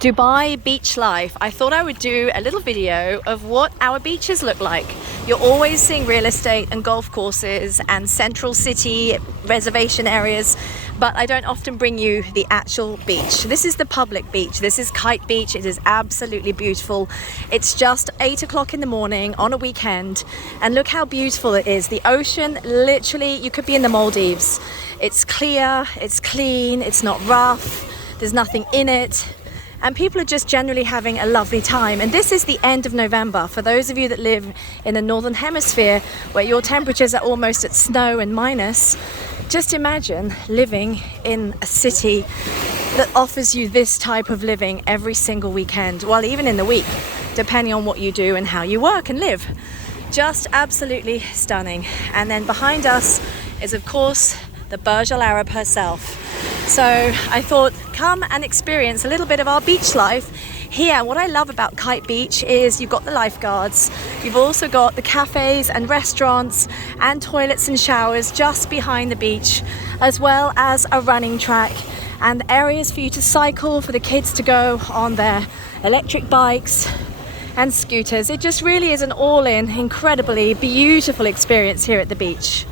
Dubai beach life. I thought I would do a little video of what our beaches look like. You're always seeing real estate and golf courses and central city reservation areas, but I don't often bring you the actual beach. This is the public beach. This is Kite Beach. It is absolutely beautiful. It's just 8 o'clock in the morning on a weekend, and look how beautiful it is. The ocean, literally, you could be in the Maldives. It's clear, it's clean, it's not rough, there's nothing in it. And people are just generally having a lovely time. And this is the end of November. For those of you that live in the Northern Hemisphere, where your temperatures are almost at snow and minus, just imagine living in a city that offers you this type of living every single weekend, well, even in the week, depending on what you do and how you work and live. Just absolutely stunning. And then behind us is, of course, the Burj Al Arab herself. So I thought, come and experience a little bit of our beach life here. What I love about Kite Beach is you've got the lifeguards, you've also got the cafes and restaurants and toilets and showers just behind the beach, as well as a running track and areas for you to cycle, for the kids to go on their electric bikes and scooters. It just really is an all-in, incredibly beautiful experience here at the beach.